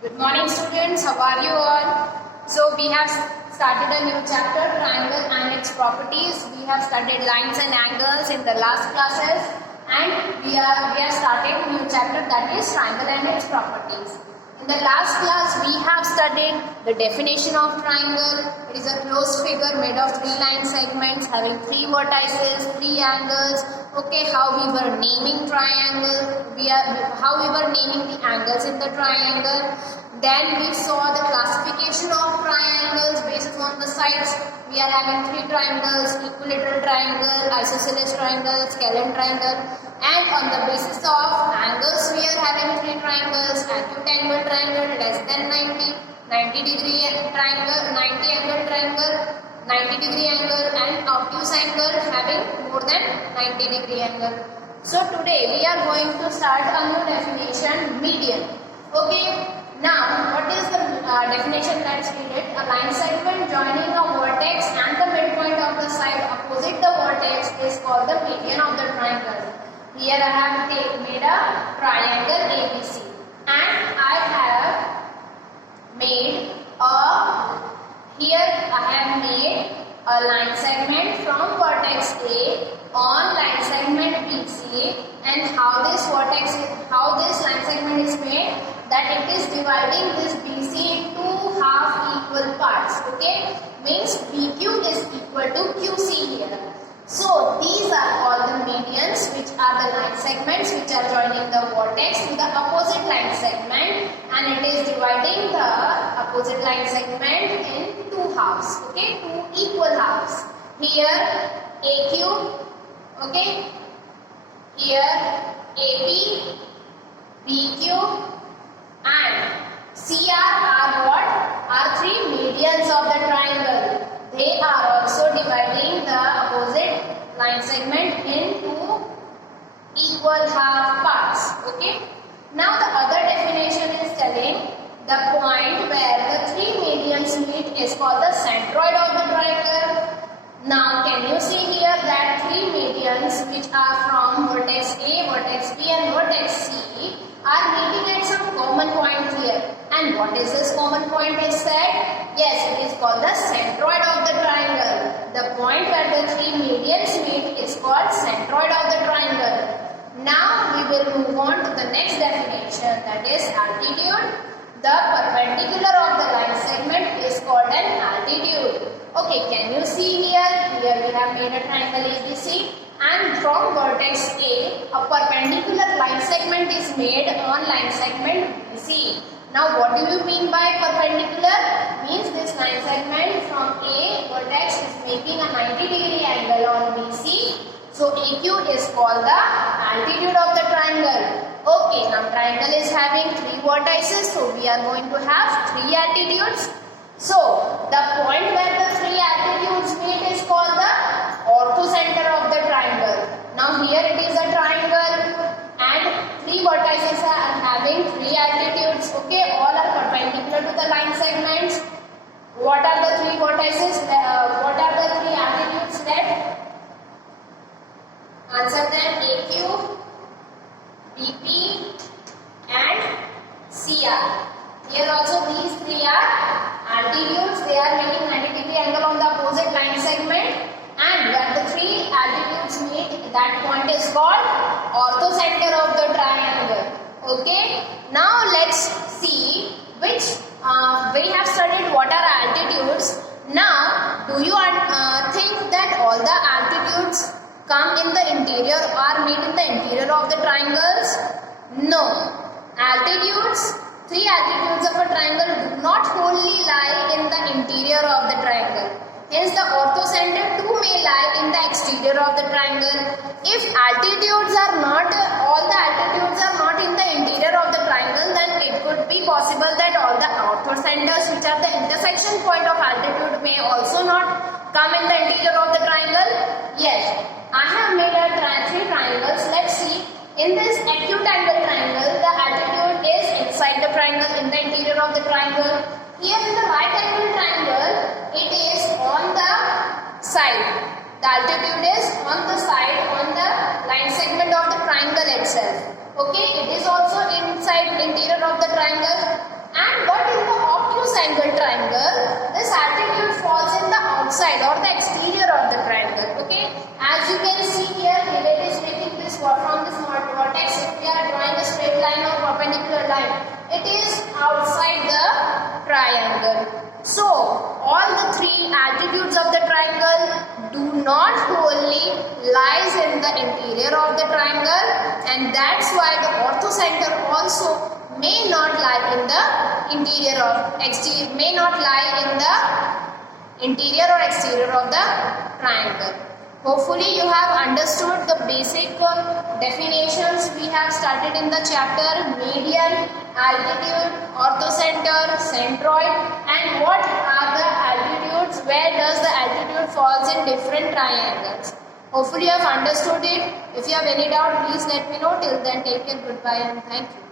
Good morning students, how are you all? So we have started a new chapter, triangle and its properties. We have studied lines and angles in the last classes and we are starting a new chapter, that is triangle and its properties. In the last class we have studied the definition of triangle. It is a closed figure made of three line segments having three vertices, three angles. Okay, how we were naming triangle, how we were naming the angles in the triangle. Then we saw the classification of triangles based on the sides. We are having three triangles: equilateral triangle, isosceles triangle, scalene triangle. And on the basis of angles, we are having three triangles: acute angle triangle less than 90, 90 degree triangle, 90 angle triangle, 90 degree angle, and obtuse angle having more than 90 degree angle. So today we are going to start a new definition, median. Okay. Now, what is the definition? Let's read it. A line segment joining a vertex and the midpoint of the side opposite the vertex is called the median of the triangle. Here I have made a triangle ABC and I have made a line segment from vertex A on line segment BC, and how this line segment is made, that it is dividing this BC into half equal parts. Okay, means BQ is equal to QC here. So these are all the medians, which are the line segments which are joining the vertex to the opposite line segment, and it is dividing the opposite line segment in two halves. Okay, two equal halves. Here AQ. Okay, here AB, BQ and CR are what? Are three medians of the triangle. They are also dividing the opposite line segment into equal half parts. Okay. Now the other definition is telling the point where the three medians meet is called the centroid of the triangle. Now can you see here that three medians which are from vertex A, vertex B and vertex C are meeting at some common point here. And what is this common point is said? Yes, it is called the centroid of the triangle. The point where the three medians meet is called centroid of the triangle. Now we will move on to the next definition, that is altitude. The perpendicular of the line segment is called an altitude. Okay, can you see here? Here we have made a triangle ABC, and from vertex A, a perpendicular line segment is made on line segment BC. Now what do you mean by perpendicular? Means this line segment from A vertex is making a 90 degree angle on BC. So AQ is called the altitude of the triangle. Okay, now triangle is having three vertices, so we are going to have three altitudes. So the point where the three altitudes meet is called the orthocenter of the triangle. Now here it is a triangle and three vertices are having three altitudes. Okay, all are perpendicular to the line segments. What are the three vertices? What are the three altitudes left? Answer them: AQ, BP and CR. Here also these three are altitudes. They are making 90 degree angle on the opposite line segment, and where the three altitudes meet, that point is called orthocenter of the triangle. Okay. Now let's see which we have studied what are altitudes. Now do you think that all the altitudes come in the interior or meet in the interior of the triangles? No. Three altitudes of a triangle do not wholly lie in the interior of the triangle. Hence the orthocenter too may lie in the exterior of the triangle. If all the altitudes are not in the interior of the triangle, then it could be possible that all the orthocenters, which are the intersection point of altitude, may also not come in the interior of the triangle. Yes, I have made three triangles. Let's see. In this acute angle triangle, the altitude is inside the triangle, in the interior of the triangle. Here in the right angle triangle, it is on the side. The altitude is on the side, on the line segment of the triangle itself. Okay, it is also inside interior of the triangle. And the altitudes of the triangle do not wholly lies in the interior of the triangle, and that's why the orthocenter also may not lie in the interior of interior or exterior of the triangle. Hopefully you have understood the basic definitions we have started in the chapter: median, altitude, orthocenter, centroid, and what are the altitudes, where does the altitude falls in different triangles. Hopefully you have understood it. If you have any doubt, please let me know. Till then, take care, goodbye, and thank you.